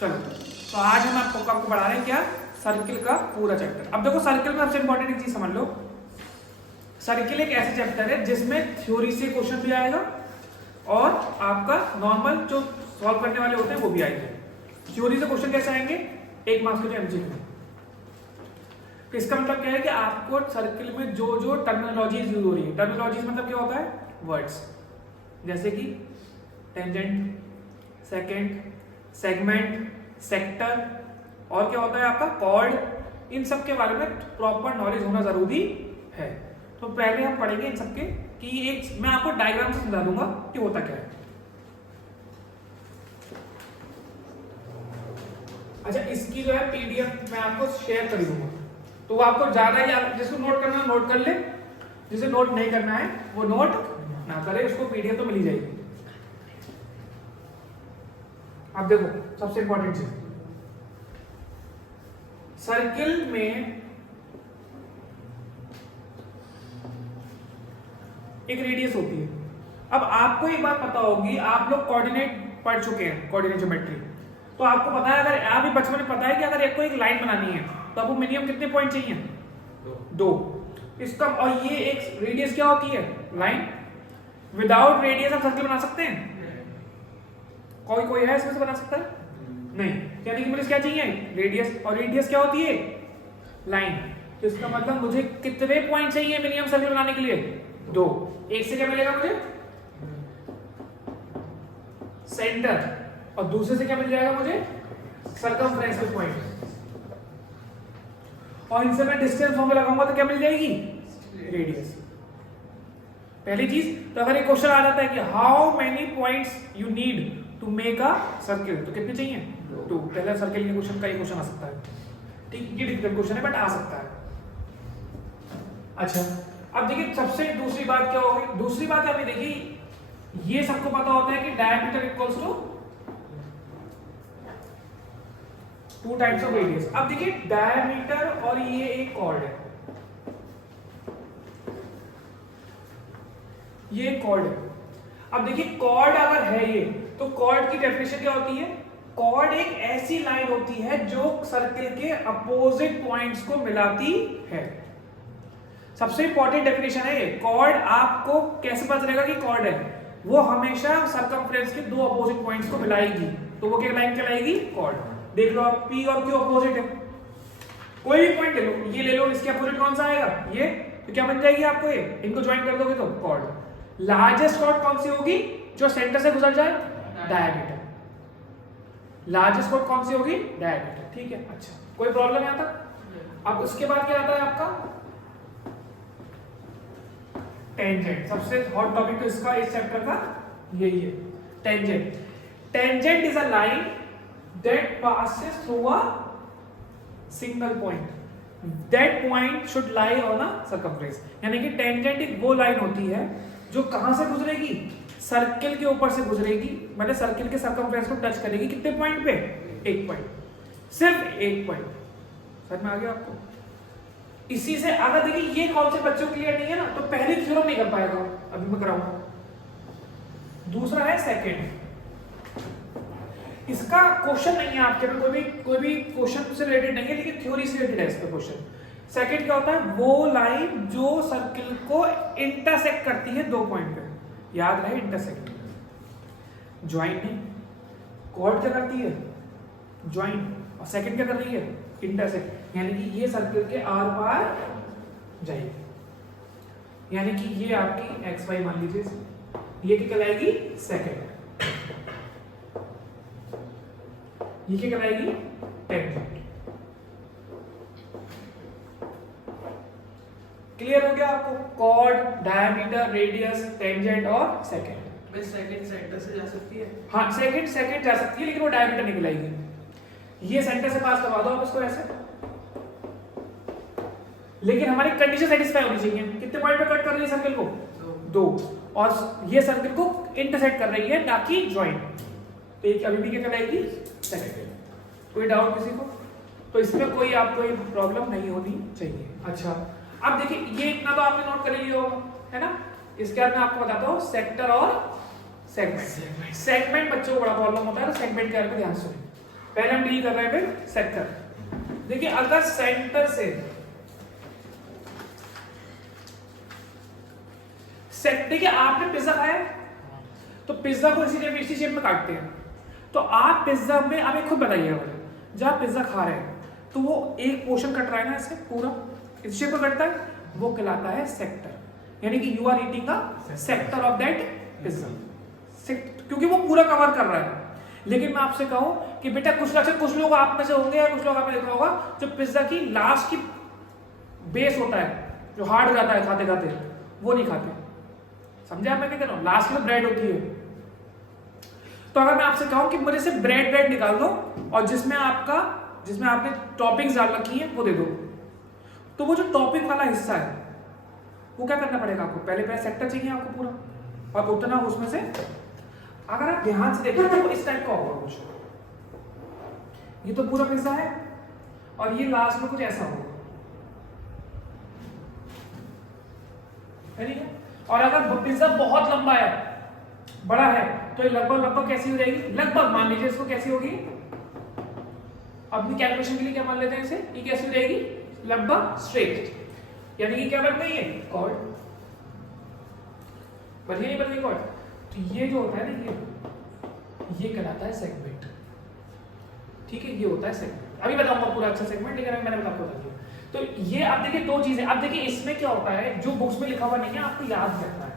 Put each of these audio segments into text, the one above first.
चलो, तो आज हम आपको पढ़ा रहे हैं क्या, सर्किल का पूरा चैप्टर। अब देखो सर्किल में सबसे इंपॉर्टेंट एक चीज समझ लो, सर्किल एक ऐसे चैप्टर है जिसमें थ्योरी से क्वेश्चन भी आएगा और आपका नॉर्मल जो सॉल्व करने वाले होते हैं वो भी आएंगे। थ्योरी से क्वेश्चन कैसे आएंगे, एक मार्क्स के लिए एमसीक्यू। तो इसका मतलब क्या है कि आपको सर्किल में जो जो टर्मिनोलॉजीज यूज हो रही है, टर्मिनोलॉजीज मतलब क्या होता है, वर्ड्स, जैसे कि टेंजेंट, सेकेंड, सेगमेंट, सेक्टर और क्या होता है आपका कॉर्ड, इन सब के बारे में प्रॉपर नॉलेज होना जरूरी है। तो पहले हम पढ़ेंगे इन सबके कि एक मैं आपको डायग्राम से समझा दूंगा कि होता क्या है। अच्छा, इसकी जो है पीडीएफ मैं आपको शेयर कर दूंगा, तो वो आपको ज्यादा या जिसको नोट करना है नोट कर ले, जिसे नोट नहीं करना है वो नोट ना करे, उसको पीडीएफ तो मिल ही जाएगी। अब देखो सबसे इंपॉर्टेंट चीज, सर्किल में एक रेडियस होती है। अब आपको एक बात पता होगी, आप लोग कोऑर्डिनेट पढ़ चुके हैं, कोऑर्डिनेट ज्योमेट्री, तो आपको पता है, अगर आप भी बचपन में पता है कि अगर एक लाइन बनानी है तो आपको मिनिमम कितने पॉइंट चाहिए, दो। इसका और ये एक रेडियस क्या होती है, लाइन। विदाउट रेडियस आप सर्किल बना सकते हैं? कोई है इसमें से बना सकता है? नहीं। यानी कि मुझे क्या चाहिए, रेडियस, और रेडियस क्या होती है, लाइन। तो इसका मतलब मुझे कितने पॉइंट चाहिए मिनिमम सर्किल बनाने के लिए, दो। एक से क्या मिलेगा मुझे, सेंटर, और दूसरे से क्या मिल जाएगा मुझे, सर्कमफ्रेंस के पॉइंट। और इनसे मैं डिस्टेंस फॉर्मूला लगाऊंगा तो क्या मिल जाएगी, रेडियस। पहली चीज, तो अगर एक क्वेश्चन आ जाता है कि how many points you need to make a circle, तो कितने चाहिए, टू। पहले सर्किल के क्वेश्चन का ये क्वेश्चन आ सकता है, ठीक, ये डिफिकल्ट क्वेश्चन है बट आ सकता है। अच्छा, अब देखिए सबसे दूसरी बात क्या होगी, दूसरी बात अभी देखिए, ये सबको पता होता है कि diameter equals to 2 times of radius. अब देखिए डायमीटर और ये एक कॉर्ड है, ये कॉर्ड है। अब देखिए कॉर्ड अगर है ये, तो कॉर्ड की डेफिनेशन क्या होती है, कॉर्ड एक ऐसी लाइन होती है जो सर्किल के अपोजिट पॉइंट्स को मिलाती है। सबसे इंपॉर्टेंट डेफिनेशन है ये। कॉर्ड आपको कैसे पता चलेगा कि कॉर्ड है, वो हमेशा सर्कमफ्रेंस के दो अपोजिट पॉइंट्स को मिलाएगी, तो वो क्या लाइन कहलाएगी, कॉर्ड। देख लो आप, P और Q अपोजिट है, कोई भी पॉइंट ले लो, ये ले लो, इसके अपोजिट कौन सा आएगा, ये, तो क्या बन जाएगी आपको ये, इनको ज्वाइन कर दोगे तो कॉर्ड। लार्जेस्ट कॉर्ड कौन सी होगी, जो सेंटर से गुजर जाए, डायमीटर। लार्जेस्ट कॉर्ड कौन सी होगी, डायमीटर, ठीक है। अच्छा, कोई प्रॉब्लम यहाँ तक? अब उसके बाद क्या आता है आपका, टेंजेंट। सबसे हॉट टॉपिक तो इसका, इस चैप्टर का यही है, tangent. Tangent is a line that passes through a single point. That point should lie on a circumference. यानी कि टेंजेंट एक वो लाइन होती है जो कहां से गुजरेगी, सर्किल के ऊपर से गुजरेगी, मतलब सर्किल के सर्कमफ्रेंस को टच करेगी। कितने पॉइंट पे, एक पॉइंट, सिर्फ एक पॉइंट। समझ में आ गया आपको? इसी से अगर देखिए ये कॉन्सेप्ट बच्चों क्लियर नहीं है ना, तो पहले थ्योरम नहीं कर पाएगा, अभी मैं कराऊंगा। दूसरा है सेकंड, इसका क्वेश्चन नहीं है आपके में, कोई भी क्वेश्चन से रिलेटेड नहीं है, लेकिन थ्योरी से रिलेटेड है इसका क्वेश्चन। सेकंड क्या होता है, वो लाइन जो सर्किल को इंटरसेक्ट करती है दो पॉइंट पे, याद रहे इंटरसेक्ट, ज्वाइन नहीं। कॉर्ड क्या करती है, ज्वाइन, और सेकंड क्या कर रही है, इंटरसेक्ट। यानी कि ये सर्किल के आर पार जाएगी, यानी कि ये आपकी एक्स वाई मान लीजिए, ये क्या कहलाएगी, सेकंड। ये क्या कहलाएगी, टेंजेंट। क्लियर हो गया आपको, कॉर्ड, डायमीटर, रेडियस, टेंजेंट और सेकंड। सेकंड सेंटर से जा सकती है, हाँ सेकंड जा सकती है, लेकिन वो डायमीटर निकलेगी। ये सेंटर से पास करवा दो आप इसको ऐसे, लेकिन हमारी कंडीशन सेटिस्फाई होनी चाहिए। कितने पॉइंट पे कट कर रही है सर्किल को, दो, और ये सर्किल को इंटरसेक्ट कर रही है, ना कि ज्वाइन। तो एक अभी भी क्या कहलाएगी, सेकंड। कोई डाउट किसी को? तो इसमें कोई आपको प्रॉब्लम नहीं होनी चाहिए। अच्छा, अब देखिए ये इतना तो आपने नोट कर लिया होगा, है ना। इसके बाद मैं आपको बताता हूँ सेक्टर और सेगमेंट। सेगमेंट बच्चों को बड़ा प्रॉब्लम होता है, तो सेगमेंट के बारे में ध्यान सुनिए। पहले हम डील कर रहे हैं फिर सेक्टर। देखिए अगर सेंटर से देखिए आपने पिज्जा खाया है, तो पिज्जा को इसी शेप में काटते हैं। तो आप पिज्जा में आप एक खुद बताइएगा, जब आप पिज्जा खा रहे हैं तो वो एक पोर्शन कट रहा है ना, इससे पूरा इस शेप में कटता है, वो कहलाता है सेक्टर। यानी कि you are eating a sector of that pizza, क्योंकि वो पूरा कवर कर रहा है। लेकिन मैं आपसे कहूं कि बेटा कुछ लोग आप में से होंगे या कुछ लोग आपने देखा होगा जो पिज्जा की लास्ट की बेस होता है जो हार्ड जाता है खाते खाते, वो नहीं खाते। समझे आप मैं क्या कह रहा हूं? लास्ट में ब्रेड होती है। तो अगर मैं आपसे कहूं कि मुझे से ब्रेड निकाल दो और जिसमें आपने टॉपिंग्स डाल रखी है वो दे दो, तो वो जो टॉपिंग वाला हिस्सा है वो क्या करना पड़ेगा आपको? पहले सेक्टर चाहिए आपको पूरा, और उतना उसमें से अगर आप ध्यान से देखें तो इस टाइप का होगा कुछ। ये तो पूरा पिज्जा है और ये लास्ट में कुछ ऐसा होगा, ठीक है। और अगर पिज्जा बहुत लंबा है, बड़ा है, तो ये लगभग कैसी हो जाएगी? लगभग मान लीजिए इसको कैसी होगी, अपनी कैलकुलेशन के लिए क्या मान लेते हैं इसे, ये कैसी हो जाएगी? लगभग स्ट्रेट। यानी कि क्या बन गई है? कॉर्ड। बन गई कॉर्ड। तो ये जो होता है ना, ये कहलाता है सेगमेंट। ठीक है, ये होता है सेगमेंट। अभी बताऊंगा पूरा अच्छा सेगमेंट, लेकिन अभी मैंने आपको बता दिया। तो ये आप देखिए दो चीजें। अब देखिए इसमें क्या होता है, जो बुक्स में लिखा हुआ नहीं है आपको याद रखना है।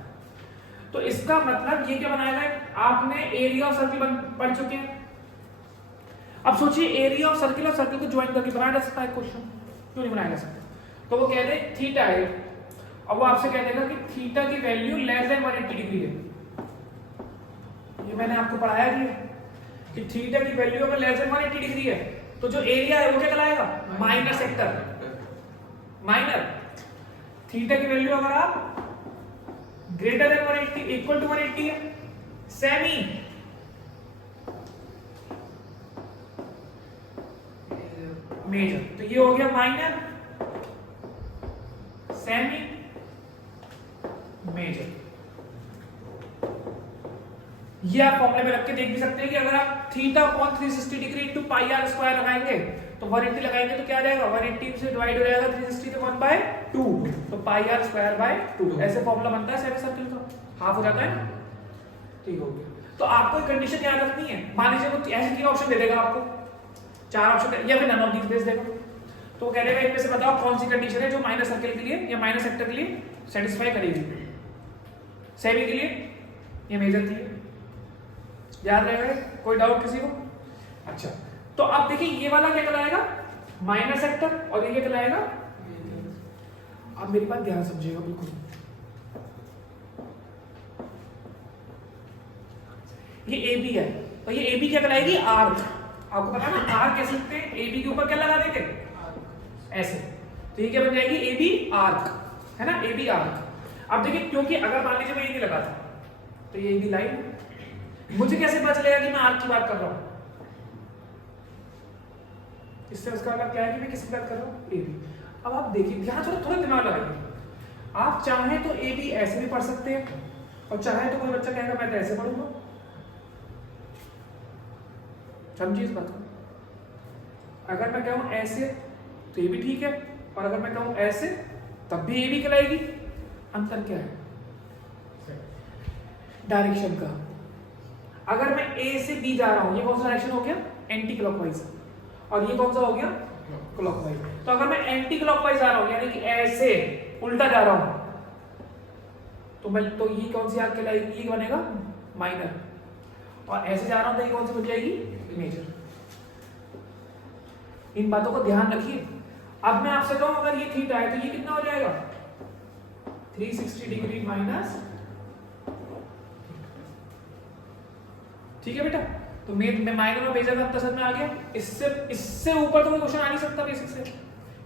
तो इसका मतलब ये क्या बनाया है, आपने एरिया ऑफ सर्किल पढ़ चुके हैं। अब सोचिए एरिया ऑफ सर्किल और सर्किल को ज्वाइन करके बनाया जा सकता है क्वेश्चन, क्यों नहीं बनाया जा सकता? तो वो कह दे थीटा है, अब वो आपसे कह देगा कि थीटा की वैल्यू लेस देन 180 डिग्री है। ये मैंने आपको पढ़ाया कि थीटा की वैल्यू अगर लेस देन 180 डिग्री है तो जो एरिया है वो क्या कहलाएगा? Minor sector. माइनर थीटा की वैल्यू अगर आप ग्रेटर देन 180 इक्वल टू 180 है, सेमी मेजर। तो ये हो गया माइनर, सेमी, मेजर। ये आप फॉर्मूले में रख के देख भी सकते हैं कि अगर आप theta upon 360 degree into pi r square लगाएंगे तो 180 लगाएंगे तो क्या आ जाएगा? 180 से डिवाइड हो जाएगा 360 तो 1/2, तो पाई आर स्क्वायर बाय 2। ऐसे फॉर्मूला बनता है सेमी सर्किल का, हाफ हो जाता है। ठीक हो गया। तो आपको एक कंडीशन याद रखनी है। मान लीजिए वो ऐसे 3 ऑप्शन दे देगा आपको, 4 ऑप्शन या फिर नन ऑफ दीस देगा, तो वो कह देगा इनमें से बताओ कौन सी कंडीशन है जो माइनर सर्किल के लिए या माइनर सेक्टर के लिए सेटिस्फाई करेगी। सेमी के लिए ये मेजर थी, याद रहेगा? कोई डाउट किसी को? अच्छा, तो अब देखिए ये वाला क्या कहलाएगा? माइनर सेक्टर, और ये क्या कहलाएगा? अब मेरी बात ध्यान समझिएगा बिल्कुल। ये ए बी है, तो ये ए बी क्या कहलाएगी? आर्क। आपको पता है ना आर्क कैसे लिखते हैं? ए बी के ऊपर क्या लगा देंगे? ऐसे। तो ये क्या बन जाएगी? ए बी आर्क, है ना? A B arc. अब देखिए क्योंकि अगर मान लीजिए मैं ये नहीं लगा था तो ये भी लाइन, मुझे कैसे पता चलेगा कि मैं आर्क की बात कर रहा हूं? इससे उसका मतलब क्या है कि मैं किसकी बात कर रहा हूं? A B. अब आप देखिए ध्यान, थोड़ा दिमाग लगाइए। आप चाहें तो ए बी ऐसे भी पढ़ सकते हैं और चाहे तो कोई बच्चा कहेगा मैं तो ऐसे पढ़ूंगा। समझिए इस बात को। अगर मैं कहूं ऐसे तो ये भी ठीक है, और अगर मैं कहूं ऐसे तब भी ए बी कहलाएगी। अंतर क्या है? डायरेक्शन का। अगर मैं ए से बी जा रहा हूं, ये कौन सा डायरेक्शन हो गया? Anti clockwise. और ये कौन सा हो गया? क्लॉकवाइज। तो अगर मैं एंटी क्लॉकवाइज जा रहा हूं यानी कि ऐसे उल्टा जा रहा हूं तो ये कौन सी आर्क कहलाएगी? ये बनेगा माइनर। और ऐसे जा रहा हूं तो ये कौन सी बन जाएगी? मेजर। इन बातों को ध्यान रखिए। अब मैं आपसे कहूं अगर ये थीटा है तो ये कितना हो जाएगा? 360 डिग्री माइनस। ठीक है बेटा, तो मैं माइनर और मेजर का अंतर समझ में आ गया। इससे ऊपर तो कोई क्वेश्चन आ नहीं सकता बेसिक से।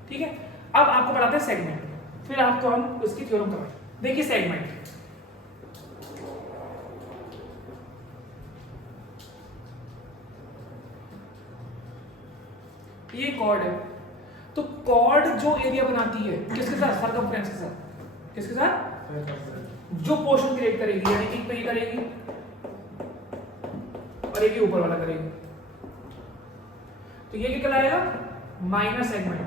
ठीक है, अब आपको पढ़ाते हैं सेगमेंट, फिर आपको हम इसकी थ्योरम कराएंगे। देखिए सेगमेंट, ये कॉर्ड है, तो कॉर्ड जो एरिया बनाती है किसके साथ? सर्कमफ्रेंस के साथ। किसके साथ? जो पोर्शन क्रिएट करेगी, यानी कि ये करेगी और एक ही ऊपर वाला करेगी। तो ये क्या कहलाएगा, माइनर सेगमेंट।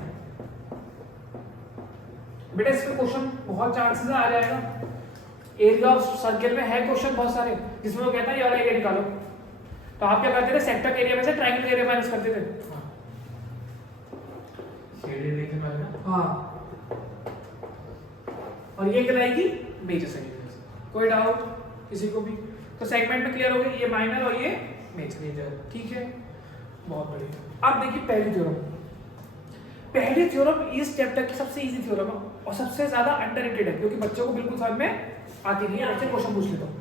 बेटा इसमें क्वेश्चन बहुत चांसेस आ जाएगा, एरिया ऑफ सर्किल में है क्वेश्चन बहुत सारे जिसमें वो कहता है ये वाला एरिया निकालो, तो आप क्या करते थे, सेक्टर एरिया में से ट्रायंगल एरिया माइनस करते थे। हाँ, और ये कहलाएगी मेजर सेगमेंट। कोई डाउट किसी को भी? तो सेगमेंट में क्लियर हो गया, ये माइनर और ये मेजर, ठीक है, बहुत बढ़िया। अब देखिए पहली थ्योरम, पहली थ्योरम इस चैप्टर की सबसे इजी थ्योरम है और सबसे ज्यादा अंडररेटेड है, क्योंकि बच्चों को बिल्कुल समझ में आती नहीं है। आपसे क्वेश्चन पूछ लेता हूं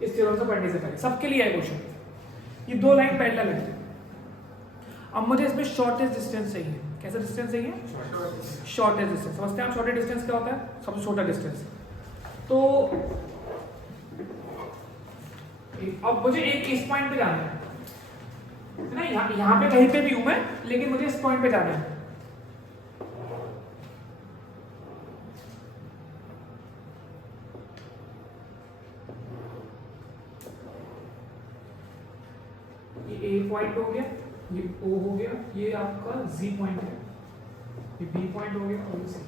इस थ्योरम से पढ़ने से पहले, सबके लिए है क्वेश्चन। ये दो लाइन पैरेलल है, अब मुझे इसमें शॉर्टेस्ट डिस्टेंस चाहिए। कैसा डिस्टेंस चाहिए? Shortest distance. समझते हैं आप शॉर्टेस्ट डिस्टेंस क्या होता है? सबसे छोटा डिस्टेंस। तो अब मुझे एक इस पॉइंट पे जाना है ना, यहाँ पे कहीं पे भी हूं मैं, लेकिन मुझे इस पॉइंट पे जाना है। ये ए पॉइंट हो गया, ये ओ हो गया, ये आपका जी पॉइंट है, ये बी पॉइंट हो गया और ये सी।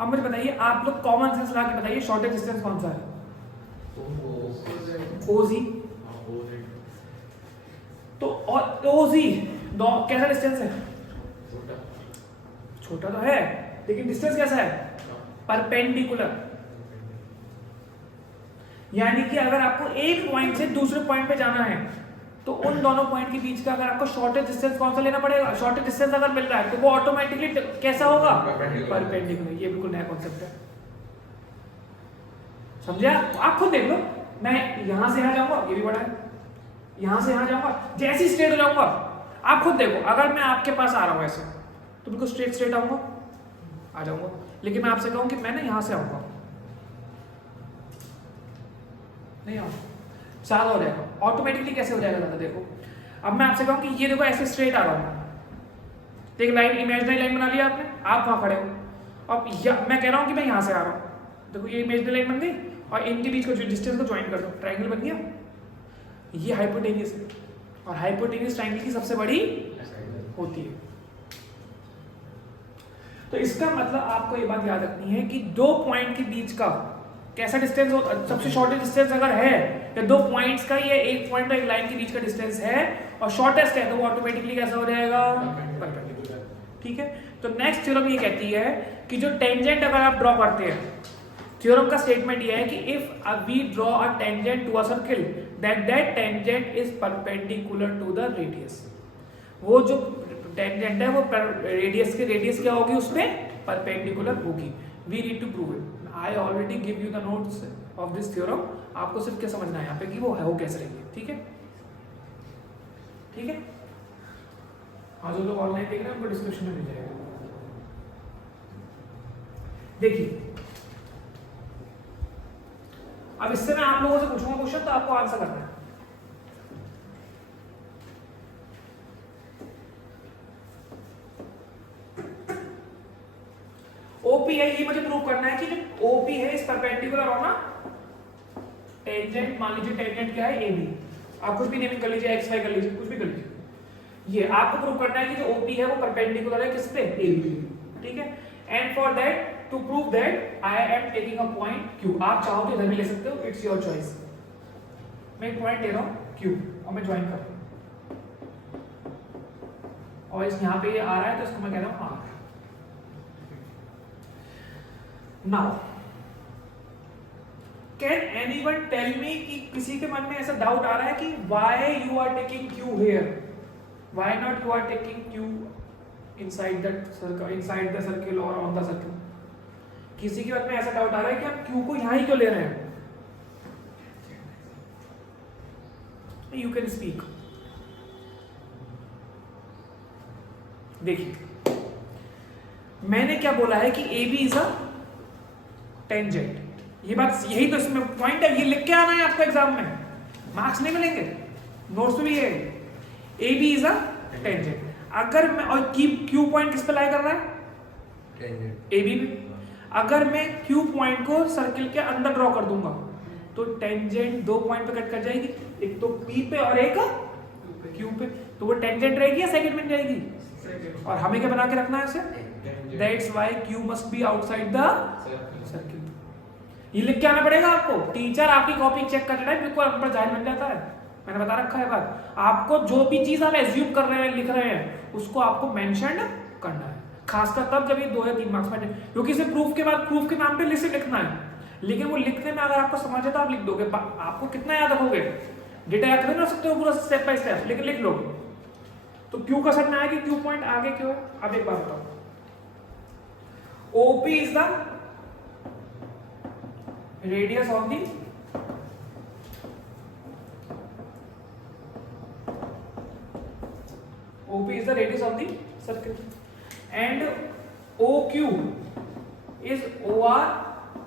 अब मुझे बताइए, आप लोग कॉमन सेंस ला के बताइए शॉर्टेस्ट डिस्टेंस कौन सा है? ओजी। तो और ओजी कैसा डिस्टेंस है? छोटा तो है, लेकिन डिस्टेंस कैसा है? परपेंडिकुलर। यानी कि अगर आपको एक पॉइंट से दूसरे पॉइंट पे जाना है तो उन दोनों पॉइंट के बीच का अगर आपको शॉर्टेस्ट डिस्टेंस कौन सा लेना पड़ेगा? शॉर्टेस्ट डिस्टेंस अगर मिल रहा है तो वो ऑटोमेटिकली कैसा होगा? परपेंडिकुलर। ये बिल्कुल नया कॉन्सेप्ट है, समझे आप खुद देख लो। मैं यहां से यहां जाऊंगा, ये भी बड़ा है, यहां से यहां जाऊंगा, जैसे स्ट्रेट हो जाऊंगा, आप खुद देखो। अगर मैं आपके पास आ रहा हूं ऐसे तो बिल्कुल स्ट्रेट आऊंगा, आ जाऊंगा, लेकिन मैं आपसे कहूं कि मैं ना यहां से आऊंगा, नहीं आऊंगा, ज्यादा हो जाएगा। ऑटोमेटिकली कैसे हो जाएगा ज्यादा? देखो अब मैं आपसे कहूं कि ये देखो ऐसे स्ट्रेट आ रहा हूं, एक लाइन, इमेजिनरी लाइन बना लिया आपने, आप वहां खड़े हो। अब मैं कह रहा हूं कि मैं यहां से आ रहा हूं, देखो ये इमेजिनरी लाइन बन गई और इनके बीच का जो डिस्टेंस को ज्वाइन कर दो, ट्रायंगल बन गया। ये हाइपोटेनियस है और हाइपोटेनियस ट्रायंगल की सबसे बड़ी होती है। तो इसका मतलब आपको ये बात याद रखनी है कि दो पॉइंट के बीच का कैसा डिस्टेंस हो, सबसे शॉर्टेस्ट डिस्टेंस अगर है या दो पॉइंट्स का, ये एक पॉइंट और एक लाइन के बीच का डिस्टेंस है और शॉर्टेस्ट है, तो वो ऑटोमेटिकली कैसा हो जाएगा? परपेंडिकुलर। ठीक है, तो नेक्स्ट थ्योरम ये कहती है कि जो टेंजेंट अगर आप ड्रॉ करते हैं, थ्योरम का स्टेटमेंट ये है कि if we draw a tangent to a circle that tangent is perpendicular to the radius. वो जो टेंजेंट है वो रेडियस क्या होगी? उसमें परपेंडिकुलर होगी। We need to prove it. I already give you the notes of this theorem, आपको सिर्फ क्या समझना है यहाँ पे कि वो हो कैसे रही है। ठीक है, ठीक है। हाँ, जो लोग ऑनलाइन देख रहे हैं उनको डिस्क्रिप्शन में मिल जाएगा। देखिए अब इससे मैं आप लोगों से पूछूंगा क्वेश्चन, तो आपको आंसर करना है। ओपी है, ये मुझे प्रूव करना है कि जो ओपी है इस परपेंडिकुलर होना टेंजेंट, मान लीजिए टेंजेंट क्या है? एबी। आप कुछ भी नेमिंग कर लीजिए, एक्स वाई कर लीजिए, कुछ भी कर लीजिए। ये आपको प्रूव करना है कि जो ओपी है वो परपेंडिकुलर है किस पे? एबी। ठीक है, and for that, to prove that I am taking a point Q. आप चाहो तो इधर भी ले सकते हो, इट्स योर चॉइस। मैं एक पॉइंट ले रहा हूं क्यू और मैं ज्वाइन कर रहा हूं, और इस यहां पे ये आ रहा है तो इसको मैं कह रहा हूं R. Now can anyone tell me कि किसी के मन में ऐसा डाउट आ रहा है कि why you are taking Q here, why not you are taking Q inside that circle, inside the circle और ऑन द सर्कल? किसी के मन में ऐसा डाउट आ रहा है कि हम क्यू को यहां ही क्यों ले रहे हैं? You can speak. देखिए मैंने क्या बोला है कि A B is a tangent. ये बात, यही तो इसमें पॉइंट है, ये लिख के आना है आपको एग्जाम में, मार्क्स नहीं मिलेंगे, नोट्स में भी है। A B is a tangent. अगर मैं, और क्यू पॉइंट किस पे लाई कर रहा है? टेंजेंट ए बी में। अगर मैं क्यू पॉइंट को सर्किल के अंदर ड्रॉ कर दूंगा, तो टेंजेंट 2 पॉइंट पे कट कर जाएगी, एक तो P पे और एक Q पे, तो वो टेंजेंट रहेगी या सेकंड बन जाएगी? सेकंड। और हमें क्या बना के रखना है इसे? That's why Q must be outside the circle. ये लिख के आना पड़ेगा आपको, टीचर आपकी कॉपी चेक कर रहा है, बिल्कुल आप पर जाहिर बन जाता है, मैंने बता रखा है बात। आपको जो भी चीज आप एज्यूम कर रहे हैं, लिख रहे हैं, उसको आपको मेंशन करना है, खासकर तब जब ये 2 या 3 मार्क्स में, क्योंकि इसे प्रूफ के बाद प्रूफ के नाम पे लिस्ट लिखना है, लेकिन वो लिखने में अगर आपको समझ है तो आप लिख दोगे, आपको कितना याद रखोगे, डेटा याद नहीं रख सकते हो पूरा स्टेप बाय स्टेप, लेकिन लिख लोगे। तो क्यू का सर में आएगी, क्यू पॉइंट आगे क्यों है? अब एक बात बताओ, OP is the radius of the OP is the radius of the circle and OQ is OR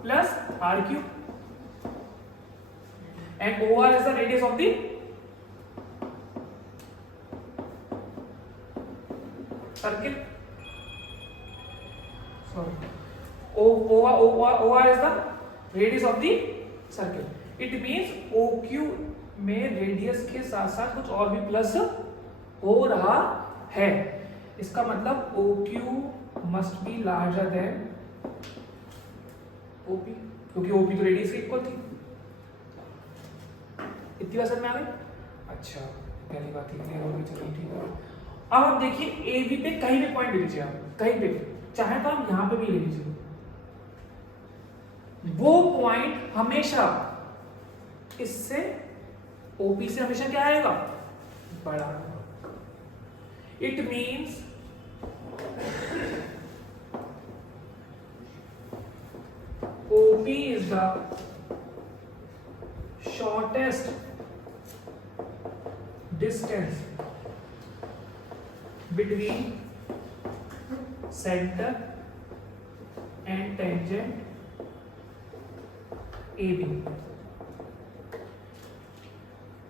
plus RQ and OR is the radius of the circle. Sorry, OR is the radius of the circle. It means OQ में radius के साथ साथ कुछ और भी plus हो रहा है, इसका मतलब OQ must be larger than OP, क्योंकि OP तो रेडियस के इक्वल थी। इतनी बात समझ में आ गई? अच्छा, पहली बात क्लियर हो गई, चलिए ठीक है। अब आप देखिए AB पे कहीं भी पॉइंट ले लीजिए, आप कहीं पे, चाहे तो आप यहां पे भी ले लीजिए, वो पॉइंट हमेशा इससे OP से हमेशा क्या आएगा? बड़ा। It means OP is the shortest distance between center and tangent AB.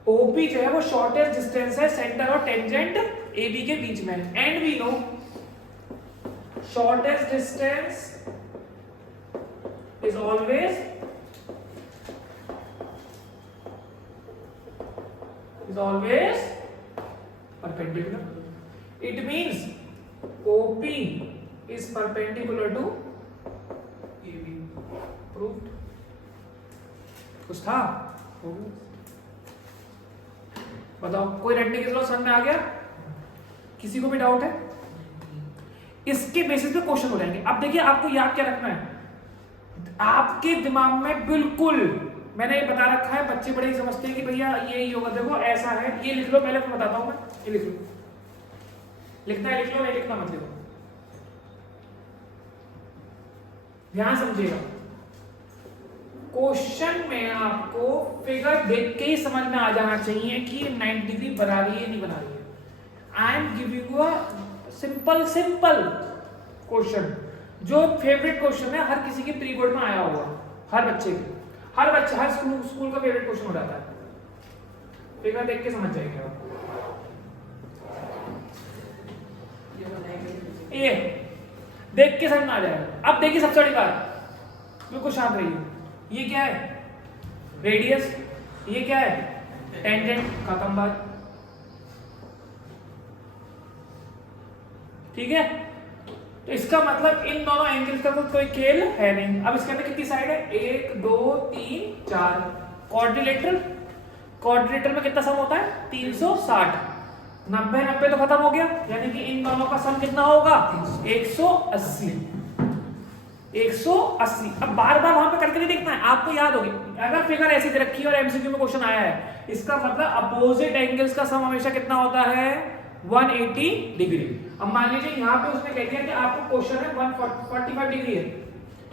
OP जो है वो शॉर्टेस्ट डिस्टेंस है सेंटर और टेंजेंट AB के बीच में, and we know shortest distance is always perpendicular. It means OP is perpendicular to AB. Proved? कुछ था? बताओ, कोई रटने की जरूरत समझ में आ गया? किसी को भी डाउट है? इसके बेसिस पे क्वेश्चन हो जाएंगे। अब देखिए आपको याद क्या रखना है, आपके दिमाग में बिल्कुल मैंने ये बता रखा है, बच्चे बड़े ही समझते हैं कि भैया ये होगा, देखो ऐसा है, ये लिख लो, पहले मैं बताता हूं, मैं ये लिख लो, लिखना है लिख लो, नहीं लिखना मत लिखो, ध्यान समझिएगा। क्वेश्चन में आपको फिगर देख के ही समझ में आ जाना चाहिए कि 90 डिग्री बना रही है नहीं बना रही है। I am giving you a simple question, जो फेवरेट क्वेश्चन है, हर किसी के प्री बोर्ड में आया होगा, हर बच्चे के, हर स्कूल का फेवरेट क्वेश्चन हो जाता है। फिगर देख के समझ जाएंगे आप। ये देख के समझ में आ जाएगा। अब देखिए सबसे बड़ी बात, बिल्कुल शांत रहिए, ये क्या है? रेडियस, ये क्या है? टेंजेंट, खत्म बात, ठीक है। तो इसका मतलब इन दोनों एंगल्स का कोई खेल है नहीं। अब इसके अंदर कितनी साइड है? 1 2 3 4। क्वाड्रिलेटरल में कितना सम होता है? 360। 90 90 तो खत्म हो गया, यानी कि इन दोनों का सम कितना होगा? 180। 180। अब बार बार वहां पे करके नहीं देखना है, आपको याद होगी। अगर फिगर ऐसी दे रखी है और एमसीक्यू में क्वेश्चन आया है, इसका मतलब अपोजिट एंगल्स का सम हमेशा कितना होता है? 180 डिग्री। अब मान लीजिए यहाँ पे उसने कह दिया कि आपको क्वेश्चन है 145 डिग्री है,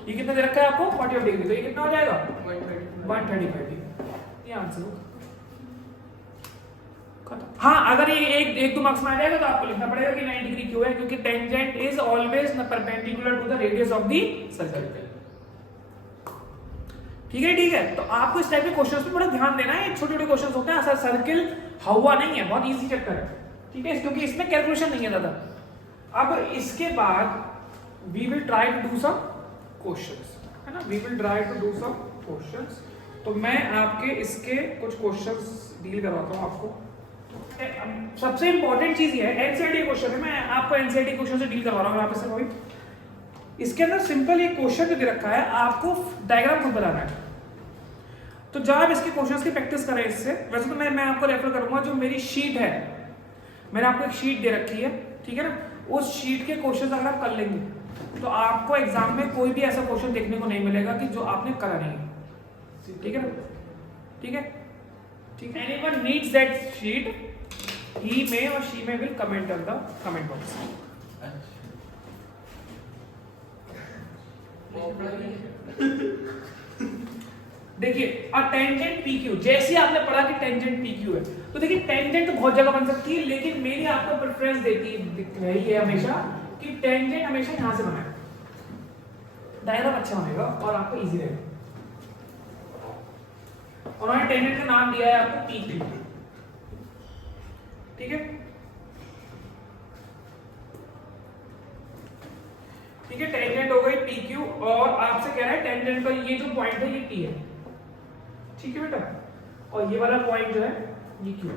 ये कितना दे रखा है आपको? 45 डिग्री, तो ये कितना हो जाएगा? 135 डिग्री। ये आंसर होगा। हाँ, अगर ये एक दो मार्क्स में आ जाएगा तो आपको लिखना पड़ेगा कि 90 डिग्री क्यों है, क्योंकि tangent is always perpendicular to the radius of the circle. ठीक है। तो आपको इस टाइप के क्वेश्चंस पे बड़ा ध्यान देना है, छोटे छोटे क्वेश्चंस होते हैं, असल सर्किल हवा नहीं है, बहुत इजी चक्कर है, ठीक है, क्योंकि इसमें कैलकुलेशन नहीं है ज्यादा। अब इसके बाद we will try to do some questions, है ना, we will try to do some questions. तो मैं आपके इसके कुछ क्वेश्चंस डील करवाता हूँ आपको। सबसे इंपॉर्टेंट चीज ये है, एनसीईआरटी क्वेश्चन है, मैं आपको एनसीईआरटी क्वेश्चन से डील करवा रहा हूँ यहाँ पे सर। कोई इसके अंदर सिंपल एक क्वेश्चन जो दे रखा है, आपको डायग्राम खुद बनाना है। तो जब आप इसके क्वेश्चंस की प्रैक्टिस करें इससे, वैसे तो मैं आपको रेफर करूंगा जो मेरी शीट है, मैंने आपको एक शीट दे रखी है, ठीक है ना, उस शीट के क्वेश्चंस अगर आप कर लेंगे तो आपको एग्जाम में कोई भी ऐसा क्वेश्चन देखने को नहीं मिलेगा कि जो आपने करा नहीं है। ठीक है ना, ठीक है, ठीक है। Anyone needs that sheet, he may or she may will comment on the comment box. देखिए टेंजेंट PQ, जैसे आपने पढ़ा कि टेंजेंट PQ है, तो देखिए टेंजेंट तो बहुत जगह बन सकती है, लेकिन मेरी आपको प्रेफरेंस रही है हमेशा कि टेंजेंट हमेशा यहां से बनाए, डायग्राम अच्छा बनेगा और आपको इजी रहेगा। उन्होंने टेंजेंट का नाम दिया है आपको PQ, ठीक है, ठीक है। टेंजेंट हो गई PQ और आपसे कह रहा है टेंजेंट का ये जो पॉइंट है ये P है, ठीक है बेटा, और ये वाला पॉइंट जो है ये Q है।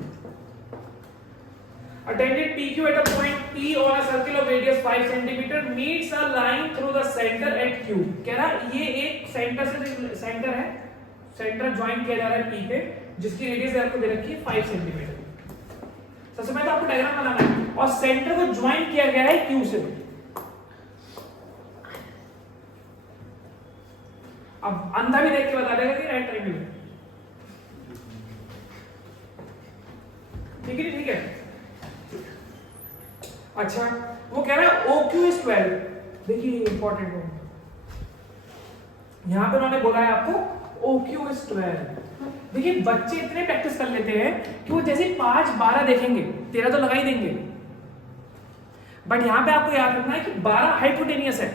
A tangent PQ at a point P on a circle of radius 5 cm meets a line through the center at Q। कह रहा ये एक सेंटर से सेंटर है, सेंटर ज्वाइन किया जा रहा है P पे, जिसकी रेडियस आपको दे रखी है 5 सेंटीमीटर। सबसे पहले तो आपको डायग्राम बनाना है और सेंटर को ज्वाइन किया गया है Q से। अब अंधा भी देख के बता देगा कि राइट ट्रायंगल है, ठीक है, ठीक है। अच्छा, वो कह रहा है OQ is 12। देखिए इंपॉर्टेंट है, यहां पे उन्होंने बोला है आपको OQ is 12। देखिए बच्चे इतने प्रैक्टिस कर लेते हैं कि वो जैसे 5 12 देखेंगे 13 तो लगा ही देंगे, बट यहां पे आपको याद रखना है कि 12 हाइपोटेनियस है,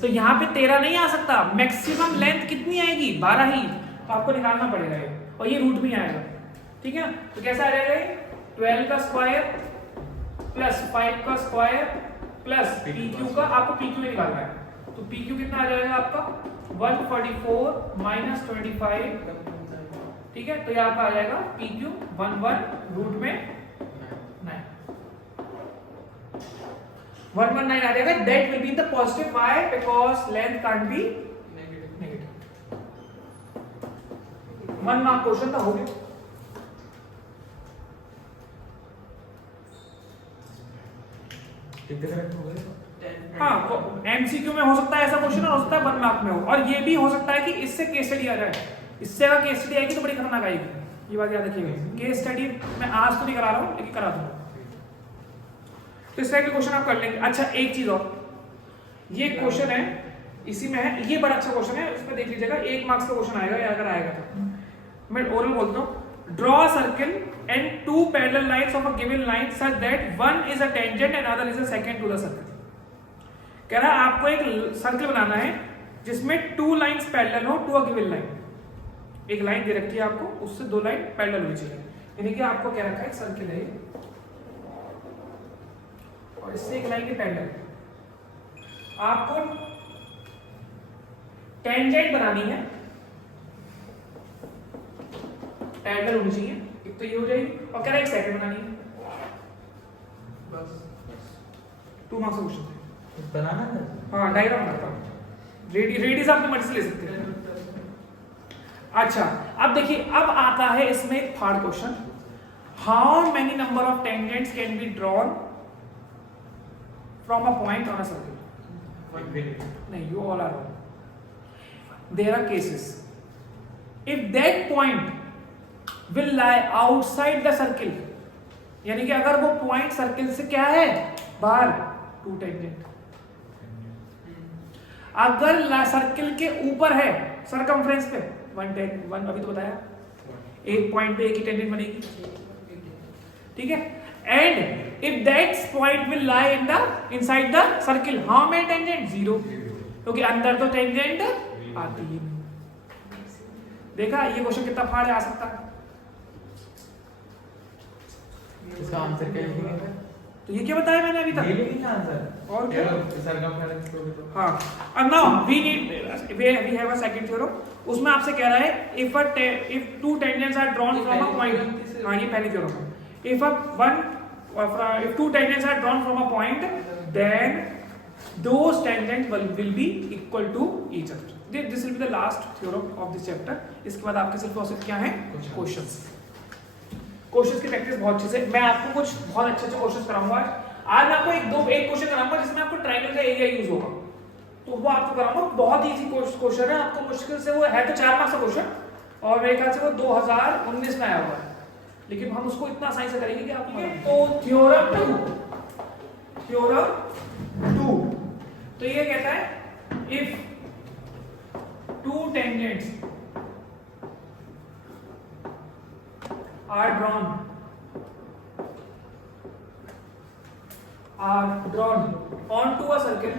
तो यहां पे 13 नहीं आ सकता, मैक्सिमम लेंथ कितनी आएगी 12 ही, तो आपको निकालना पड़ेगा ये, और ये रूट में आएगा, ठीक है। तो कैसा आ जाएगा ये 12 का स्क्वायर प्लस 5 का स्क्वायर प्लस PQ का, आपको PQ निकालना है, तो PQ कितना आ जाएगा आपका 144 माइनस 25, ठीक है। तो ये आपका आ जाएगा PQ 11 रूट में 9, 119 आ जाएगा। That will be the positive y because length can't be negative. 1 mark question था, हो गया। हाँ, तो MCQ में हो सकता है ऐसा क्वेश्चन, हो सकता है 1 मार्क में हो, और ये भी हो सकता है कि इससे केस स्टडी आ जाए, इससे अगर केस स्टडी आएगी तो बड़ी खतरनाक आएगी, ये बात याद रखिएगा। केस स्टडी मैं आज तो नहीं करा रहा हूँ, लेकिन करा दूंगा, तो इस तरह के क्वेश्चन आप कर लेंगे। अच्छा एक चीज और, ये क्वेश्चन है इसी में है, ये बड़ा अच्छा क्वेश्चन है, इसमें देख लीजिएगा 1 मार्क्स का क्वेश्चन आएगा, या अगर आएगा तो मैं ओरल बोलता हूँ। Draw a circle and 2 parallel lines of a given line such that one is a tangent and other is a secant to the circle। कह रहा है आपको एक सर्कल बनाना है जिसमें 2 लाइंस पैरेलल हो टू अ गिवन लाइन, एक line दे रखी है आपको, उससे 2 लाइन पैरेलल होनी चाहिए, यानी कि आपको क्या रखा है एक सर्किल है और इससे एक लाइन के पैरेलल, आपको टेंजेंट बनानी है, पैरेलल होनी चाहिए, एक तो ये हो जाएगी, और कह रहा है एक सेकंड बनानी है, बस 2 मार्क्स का क्वेश्चन है, बनाना था। हाँ डायग्राम करता हूँ, रेडियस आपने मर्जी से ले सकते हैं। अच्छा अब देखिए, अब आता है इसमें एक third question, how many number of tangents can be drawn from a point on a circle. नहीं, you all are wrong. There are cases if that point will lie outside the circle, यानी कि अगर वो point circle से क्या है बाहर, 2 tangent. अगर सर्किल के ऊपर है सरकमफ्रेंस पे 1 अभी तो बताया, एक पॉइंट पे एक ही टेंजेंट बनेगी, ठीक है। And if that point will lie in the inside the circle, how many tangent 0, क्योंकि अंदर तो टेंजेंट आती है। देखा ये क्वेश्चन कितना फाड़ आ सकता है, इसका आंसर क्या लिखेंगे? तो तो ये क्या बताया मैंने अभी तक? ये भी आंसर और क्या? सरकमफेरेंस को भी तो हाँ, and now we have a second theorem. उसमें आपसे कह रहा है if two tangents are drawn from a point. हाँ, ये पहली theorem है. If two tangents are drawn from a point, then those tangents will be equal to each other. This will be the last theorem of this chapter. इसके बाद आपके सिर्फ और सिर्फ क्या है? Questions. क्वेश्चंस की प्रैक्टिस बहुत अच्छे से, मैं आपको कुछ बहुत अच्छे क्वेश्चंस कराऊंगा आज मैं आपको एक क्वेश्चन कराऊंगा जिसमें आपको ट्रायंगल का एरिया यूज होगा, तो वो आपको कराऊंगा। बहुत इजी क्वेश्चन है, आपको मुश्किल से वो है तो 4 मार्क्स का क्वेश्चन, और मेरे ख्याल से वो 2019 में आया हुआ है, लेकिन हम उसको इतना आसानी से करेंगे कि आप तो थ्योरम 2 तो ये कहता है if two tangents are drawn onto a circle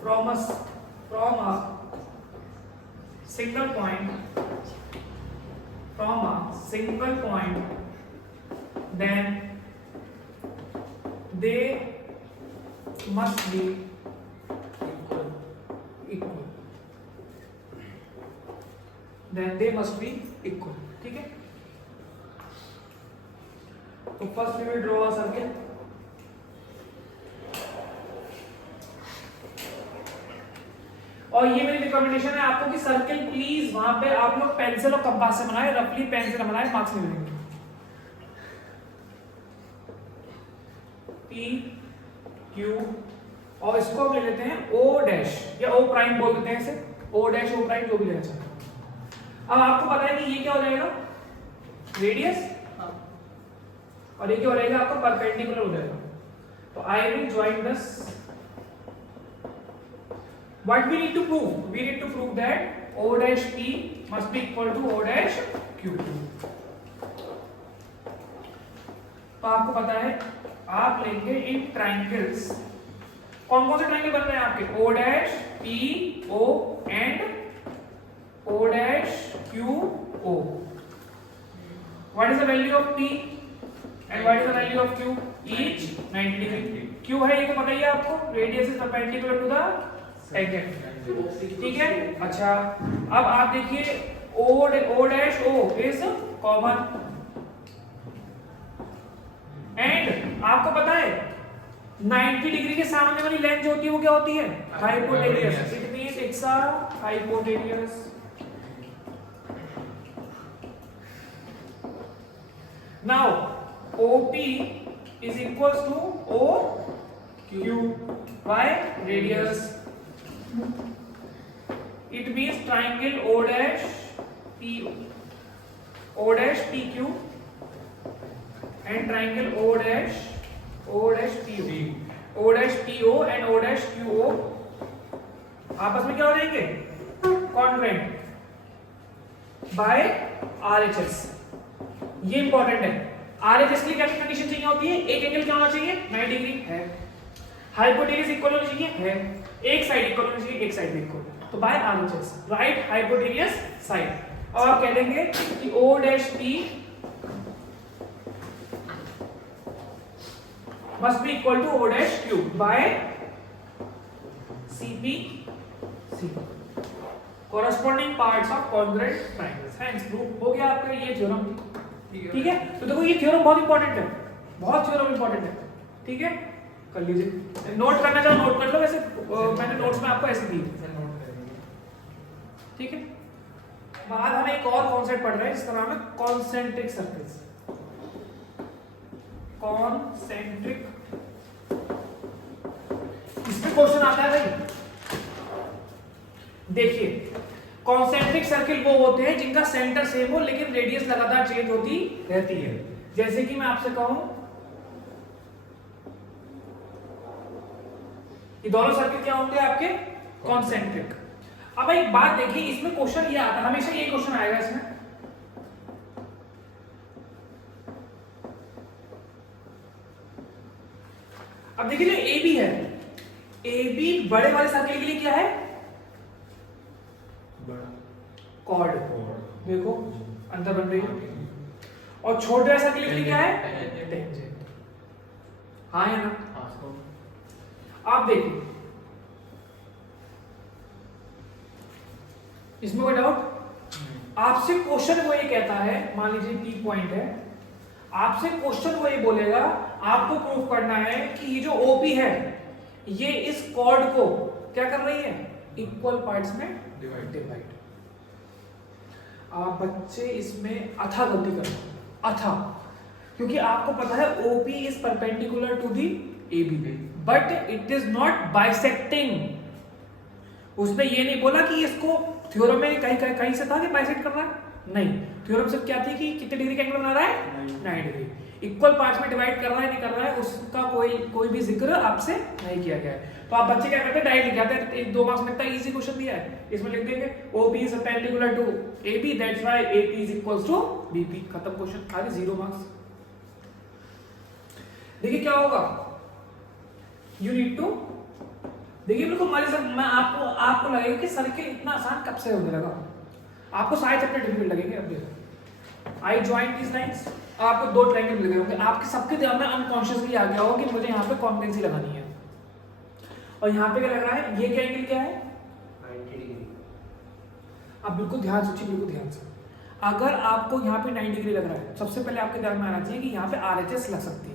from a single point, then they must be equal. Then they must be equal. ठीक है, तो first we will draw a circle. और ये मेरी रिकमेंडेशन है आपको कि सर्कल प्लीज वहां पे आप लोग पेंसिल और कंपास से बनाए, रफली पेन से बनाए, मार्क्स नहीं मिलेंगे. P Q और इसको हम ले लेते हैं O डैश या O प्राइम बोल देते हैं इसे, O डैश O प्राइम जो भी लेना चाहते हैं. अब आपको पता है कि ये क्या हो जाएगा, रेडियस, और ये क्या हो जाएगा आपका परपेंडिकुलर हो जाएगा. तो I will join this. What we need to prove, we need to prove that O dash P must be equal to O dash Q. तो आपको पता है आप लेंगे इन ट्रायंगल्स, कौन कौन से ट्रायंगल बन रहे हैं आपके, O dash P O and O dash Q O. What is the value of P and what is the value of Q? Each 90 degree. Q है ये तो पता ही है आपको, radius is perpendicular to the tangent. ठीक है, अच्छा अब आप देखिए O dash O is common and आपको पता है 90 डिग्री के सामने वाली लेंथ जो होती है वो क्या होती है, hypotenuse. It means it's a hypotenuse. Now OP is equals to OQ by radius. It means triangle O dash PQ and triangle O dash PO and O dash QO आपस में क्या हो जाएंगे, कॉन्ग्रुएंट बाय RHS. ये important है. RHS के लिए क्या कंडीशन चाहिए होती है, एक एंगल क्या होना चाहिए, 90 डिग्री है, हाइपोटेनियस इक्वल होना चाहिए है, एक साइड इक्वल होना चाहिए, एक साइड इक्वल. तो by RHS right hypotenuse side. और आप कह देंगे कि O dash P must be equal to O dash Q by CP C. Corresponding parts of congruent triangles. Hence proof हो गया आपका ये थ्योरम. ठीक है, तो देखो ये थ्योरम बहुत इंपॉर्टेंट है, बहुत थ्योरम इंपॉर्टेंट है. ठीक है, कर लीजिए, नोट करना चाहो नोट कर लो. वैसे मैंने नोट्स में आपको ऐसे दी. ठीक है, बाद हमें एक और कॉन्सेप्ट पढ़ रहे हैं जिसका नाम है कॉन्सेंट्रिक सर्कल्स. कॉन्सेंट्रिक, इसमें क्वेश्चन आता है भाई. देखिए कॉन्सेंट्रिक सर्किल वो होते हैं जिनका सेंटर सेम हो लेकिन रेडियस लगातार चेंज होती रहती है. जैसे कि मैं आपसे कहूं ये दोनों सर्किल क्या होंगे आपके, कॉन्सेंट्रिक. अब एक बात देखिए, इसमें क्वेश्चन ये आता है, हमेशा ये क्वेश्चन आएगा इसमें. अब देखिए जो ए बी है, ए बी बड़े वाले सर्किल के लिए क्या है, कॉर्ड. देखो अंदर बन रही है. और छोटे वाले सर्कल के लिए क्या है? Tangent. टेंजेंट। हाँ या ना? हाँ सो आप देखिए, इसमें कोई डाउट? आपसे क्वेश्चन वो ये कहता है, मान लीजिए पी पॉइंट है, आपसे क्वेश्चन वो ये बोलेगा आपको प्रूफ करना है कि ये जो ओपी है ये इस कॉर्ड को क्या कर रही है? इक्वल पार्ट्स में डिवाइड। आप बच्चे इसमें अथा गलती कर रहे हो, अथा, क्योंकि आपको पता है OP is perpendicular to the AB, but it is not bisecting. उसने ये नहीं बोला कि इसको थ्योरम में कहीं से था कि बाइसेक्ट कर रहा है, नहीं, थ्योरम से क्या थी कि कितने डिग्री का एंगल बना रहा है? 9 डिग्री। इक्वल पार्ट्स में डिवाइड कर रहा है नहीं कर रहा है उसका कोई भी जिक्र आपसे नहीं किया गया है। तो आप बच्चे क्या करते हैं, डायरेक्ट लिख जाते हैं। एक 2 मार्क्स में इतना इजी क्वेश्चन दिया है, इसमें लिख देंगे OP is perpendicular to AB, that's why AP is equals to BP, खत्म क्वेश्चन, खाली 0 मार्क्स। देखिए क्या होगा, यू नीड टू, देखिए बिल्कुल हमारे साथ, मैं आपको लगेगा कि सर्किल इतना आसान कब से होने लगा, आपको सारे चैप्टर डिफिकल्ट लगेंगे। अब देखो, आई ज्वाइन दिस लाइंस, आपको 2 ट्रायंगल मिल गए होंगे, आपके सबके ध्यान में अनकॉन्शियसली आ गया होगा कि मुझे यहाँ पे कॉन्वेंसी लगानी है, और यहाँ पे क्या लग रहा है, ये क्या एंगल क्या है? 90 डिग्री। अब बिल्कुल ध्यान से, बिल्कुल ध्यान से, अगर आपको यहाँ पे 90 डिग्री लग रहा है, सबसे पहले आपके ध्यान में आना चाहिए कि यहाँ पे RHS लग सकती है।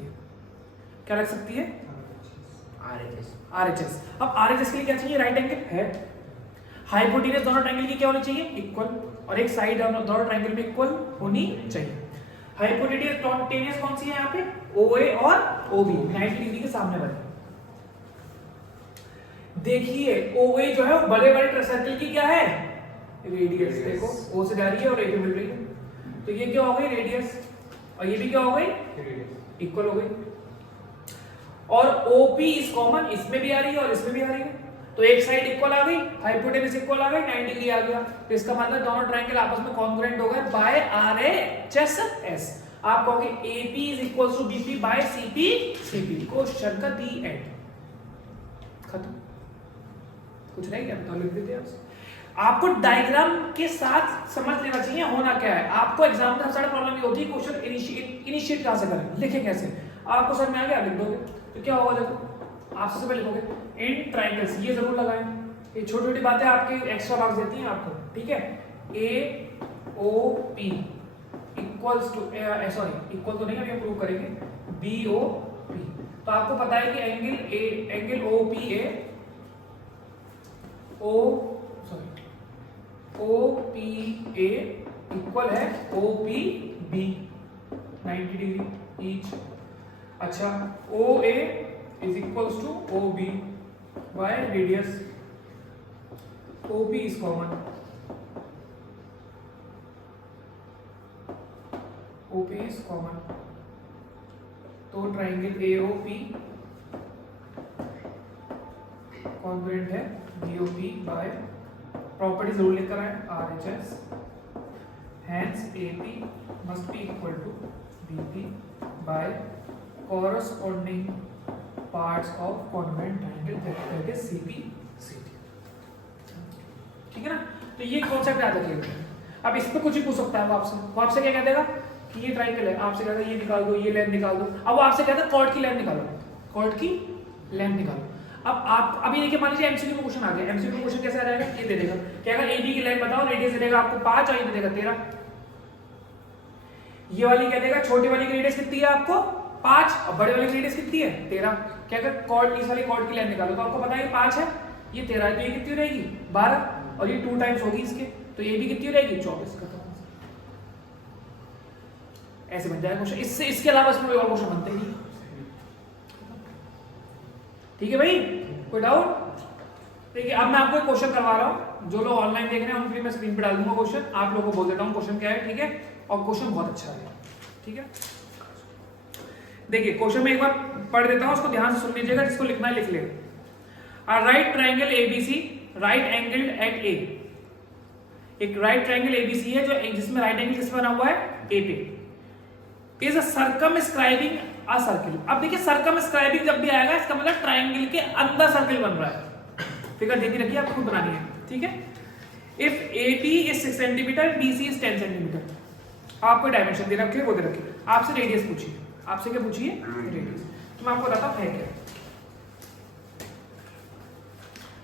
क्या लग सकती है? RHS। अब RHS के लिए क्या चाहिए? राइट एंगल है। हाइपोटेनस दोनों ट्रायंगल की क्या होनी चाहिए? इक्वल, और एक साइड दोनों ट्रायंगल में इक्वल होनी चाहिए। हाइपोटेनस कौन सी है यहाँ पे? OA और OB 90 डिग्री के सामने वाले। देखिए OA जो है वो बड़े बड़े सर्कल की क्या है? रेडियस। देखो O से जा रही है और A पे मिल रही है, तो ये क्या हो गई? रेडियस, और ये भी क्या हो गई? इक्वल हो गई। और OP इज कॉमन, इसमें भी आ रही है और इसमें भी आ रही है, तो एक साइड इक्वल आ गई, हाइपोटेनस इक्वल आ गई, 90 डिग्री आ गया, तो इसका मतलब दोनों ट्रायंगल आपस में कॉन्ग्रुएंट हो गए बाय RHS। आप कहोगे AP is equals to BP by CP। Question का दी एंड, खत्म। कुछ नहीं क्या तो लिख देते हैं। आपको डायग्राम के साथ समझ लेना चाहिए होना क्या है। आपको एग्जाम में सबसे बड़ा प्रॉब्लम ये होती है क्वेश्चन इनिशिएट कहां से करें, लिखें कैसे। आपको समझ में आ गया, लिख दोगे तो क्या होगा, देखो आप सबसे पहले लिखोगे इन ट्रायंगल्स, ये जरूर लगाएं, ये छोटी छोटी बातें आपके एक्स्ट्रा मार्क्स देती हैं आपको, ठीक है। AOP equals to, sorry equal तो नहीं, अभी हम प्रूव करेंगे, BOP। तो आपको पता है कि एंगल OPA इक्वल है OPB 90 डिग्री ईच। अच्छा, OA is equals to OB by radius, OP is common, OP is common, तो ट्राइंगल AOP कॉन्ग्रुएंट है BOP बाय, प्रॉपर्टी जरूर लेकर आए, RHS, hence AP must be equal to BP by corresponding parts of congruent triangle that is CP/CD। ठीक है ना, तो ये कॉन्सेप्ट याद रखिएगा। अब इस पे कुछ ही पूछ सकता है वो आपसे, क्या कह देगा कि ये ट्रायंगल है, आपसे कहता है ये निकाल दो, ये लेंथ निकाल दो। अब वो आपसे कहता है कॉर्ड की लेंथ निकालो, कॉर्ड की लेंथ निकालो। अब आप अभी देखिए, मान लीजिए एमसीक्यू में क्वेश्चन आ गया, एमसीक्यू में क्वेश्चन कैसे आ जाएगा, ये दे देगा, कहेगा AB की लेंथ बताओ, रेडियस दे देगा आपको 5 और ये दे देगा 13। ये वाली कह देगा छोटी वाली की रेडियस कितनी है आपको 5, और बड़े वाली की रेडियस कितनी है 13। क्या कर कॉर्ड, इस वाली कॉर्ड की लेंथ निकालो, तो आपको पता है 5 है, ये 13 है, तो ये कितनी रहेगी 12, और ये 2 टाइम्स होगी इसके, तो ये भी कितनी रहेगी 24 का। ऐसे बन जाएगा क्वेश्चन, इससे इसके अलावा इसमें कोई और क्वेश्चन बनते नहीं। ठीक है भाई, कोई डाउट? देखिए अब मैं आपको एक क्वेश्चन करवा रहा हूं, जो लोग ऑनलाइन देख रहे हैं उनके लिए मैं स्क्रीन पे डाल दूंगा क्वेश्चन, आप लोगों को बोल देता हूं क्वेश्चन क्या है, ठीक है। और क्वेश्चन बहुत अच्छा है, ठीक है। देखिए क्वेश्चन में एक बार पढ़ देता हूं, उसको ध्यान से सुन लीजिएगा, जिसको लिखना है लिख ले। A right triangle ABC, right angled at A। एक राइट ट्रायंगल ABC है जो जिसमें राइट एंगल किस पे बना हुआ है A पे, is a circumscribing a circle. अब देखिए सर्कमस्क्राइबिंग जब भी आएगा इसका मतलब ट्रायंगल के अंदर सर्किल बन रहा है। फिगर देती रखिए, आपको खुद बनानी है, ठीक है। If AP is 6 centimetre, BC is 10 centimetre, आपको डायमेंशन दे रखे वो दे रखे, आपसे रेडियस पूछिए, आपसे क्या पूछिए रेडियस, तो मैं आपको बताता हूँ है क्या।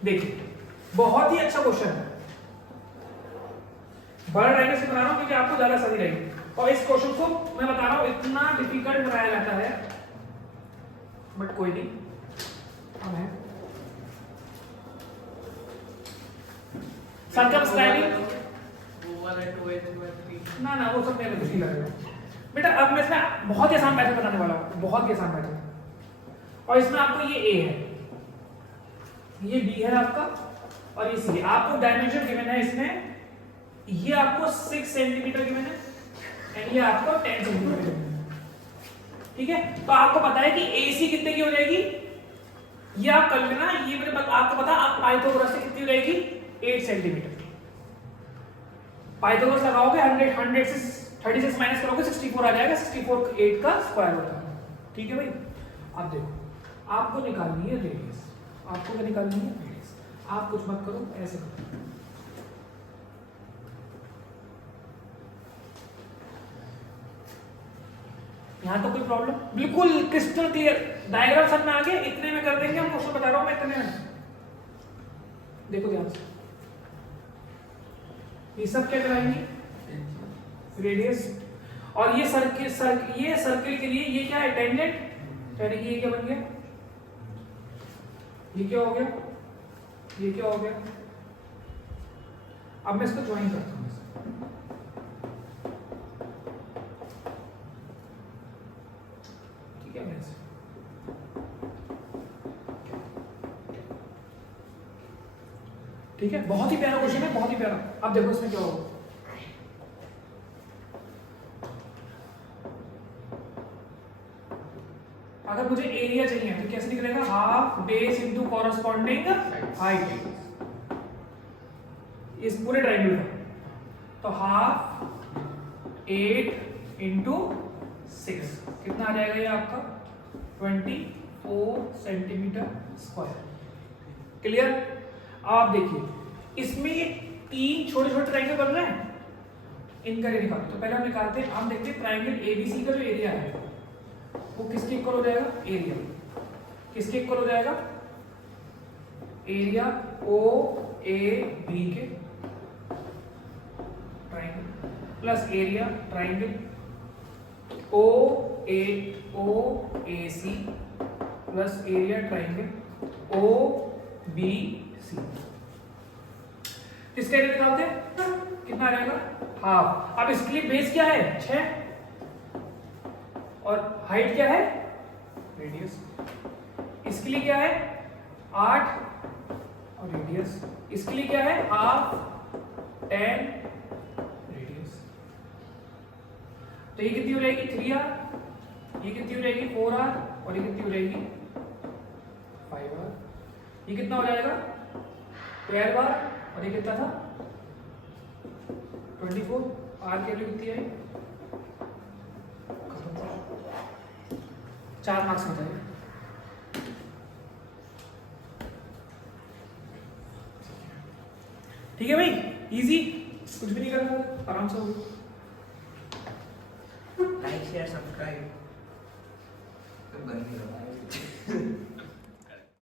देखिए बहुत ही अच्छा क्वेश्चन है, बड़ा ट्रायंगल से बना रहा हूँ क्योंकि आपको ज्यादा सही रहेगी, और इस क्वेश्चन को मैं बता रहा हूँ इतना डिफिकल्ट बनाया जाता है, बट कोई नहीं अब है। सर्कमस्क्राइबिंग ना वो सब मेरे मुश्किल लगेगा बेटा। अब मैं इसमें बहुत ही आसान मैथड बताने वाला हूँ, बहुत ही आसान मैथड, और इसमें आपको ये ए है, ये बी है आपका, और ये सी। आपको डायमेंशन गिवन है इसमें, ये आपको 6 सेंटीमीटर गिवन है एंड ये आपको 10 सेंटीमीटर गिवन है, ठीक है। तो आपको पता है कि AC कितने की हो जाएगी, ये आप कर लेना, ये मेरे आपको पता आप पाइथागोरस से कितनी हो जाएगी 8 सेंटीमीटर। पाइथागोरस लगाओगे 100 से 36 माइनस करोगे 64 आ जाएगा, 64 8 का स्क्वायर होता है, ठीक है भाई। अब देखो आपको निकालनी है रेडियस, आपको क्या निकालनी है रेडियस, आप कुछ मत करो ऐसे करो, यहां तो कोई प्रॉब्लम, बिल्कुल क्रिस्टल क्लियर डायग्राम सब में आ गया, इतने में कर देंगे हम, क्वेश्चन बता रहा हूं मैं इतने में। देखो ध्यान से, ये सब क्या कराएंगे रेडियस, और ये सर्किल के लिए ये क्या है टेंजेंट, यानी कि ये क्या बन गया, ये क्या हो गया, ये क्या हो गया। अब मैं इसको ज्वाइन करता हूं, ठीक है। मैं ठीक है, बहुत ही प्यारा क्वेश्चन है, बहुत ही प्यारा। अब देखो इसमें क्या होगा, अगर मुझे एरिया चाहिए तो कैसे निकलेगा, half base into corresponding height, इस पूरे ट्रायंगल का, तो हाफ 8 इंटू 6 कितना आ जाएगा ये आपका 24 सेंटीमीटर स्क्वायर। क्लियर। आप देखिए इसमें ये 3 छोटे छोटे ट्रायंगल बन रहे हैं, इनका एरिया निकालो। तो पहले हम निकालते हैं, हम देखते हैं ट्रायंगल ABC का जो एरिया है वो किसके इक्वल हो जाएगा, एरिया किसके इक्वल हो जाएगा, एरिया OAB के triangle plus area triangle OAC plus area triangle OBC। किसका एरिया निकालते हैं, कितना आ जाएगा हाफ। अब इसके लिए बेस क्या है 6 और हाइट क्या है रेडियस, इसके लिए क्या है 8 और रेडियस, इसके लिए क्या है हाफ 10 रेडियस। तो ये कितनी हो जाएगी 3R, ये कितनी हो जाएगी 4R और ये कितनी हो जाएगी 5R। ये कितना हो जाएगा 12R और ये कितना था 24। R की वैल्यू कितनी आई 4 मार्क्स बताइए। ठीक है भाई, इजी, कुछ भी नहीं करना, आराम से होगा। Like share subscribe